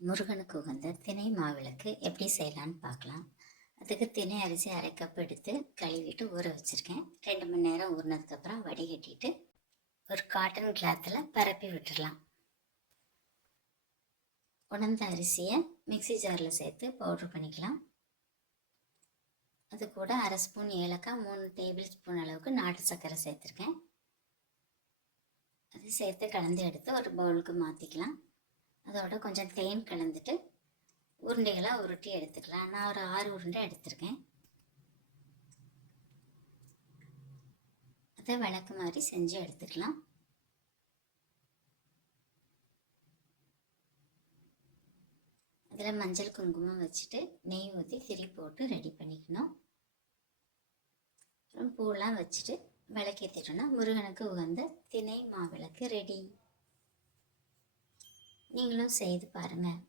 முருகனுக்கு உகந்த திணை மாவிளக்கு எப்படி செய்யலான்னு பார்க்கலாம். அதுக்கு திணை அரிசி 1/2 கப் எடுத்து கழுவிட்டு ஊற வச்சுருக்கேன். 2 மணி நேரம் ஊறினதுக்கப்புறம் வடிகட்டிட்டு ஒரு காட்டன் கிளாத்தில் பரப்பி விட்டுடலாம். உணர்ந்த அரிசியை மிக்சி ஜாரில் சேர்த்து பவுட்ரு பண்ணிக்கலாம். அது கூட 1/2 ஸ்பூன் ஏலக்காய், 3 டேபிள் ஸ்பூன் அளவுக்கு நாட்டு சர்க்கரை சேர்த்துருக்கேன். அது சேர்த்து கலந்து எடுத்து ஒரு பவுலுக்கு மாற்றிக்கலாம். அதோட கொஞ்சம் தேன் கலந்துட்டு உருண்டைகளாக உருட்டி எடுத்துக்கலாம். நான் ஒரு 6 உருண்டை எடுத்திருக்கேன். அதை விளக்கு மாதிரி செஞ்சு எடுத்துக்கலாம். அதில் மஞ்சள் குங்குமம் வச்சுட்டு நெய் ஊற்றி திரி போட்டு ரெடி பண்ணிக்கணும். அப்புறம் பூலாம் வச்சுட்டு விளக்கேற்றிட்டோன்னா முருகனுக்கு உகந்த திணை மாவிளக்கு ரெடி. நீங்களும் செய்து பாருங்கள்.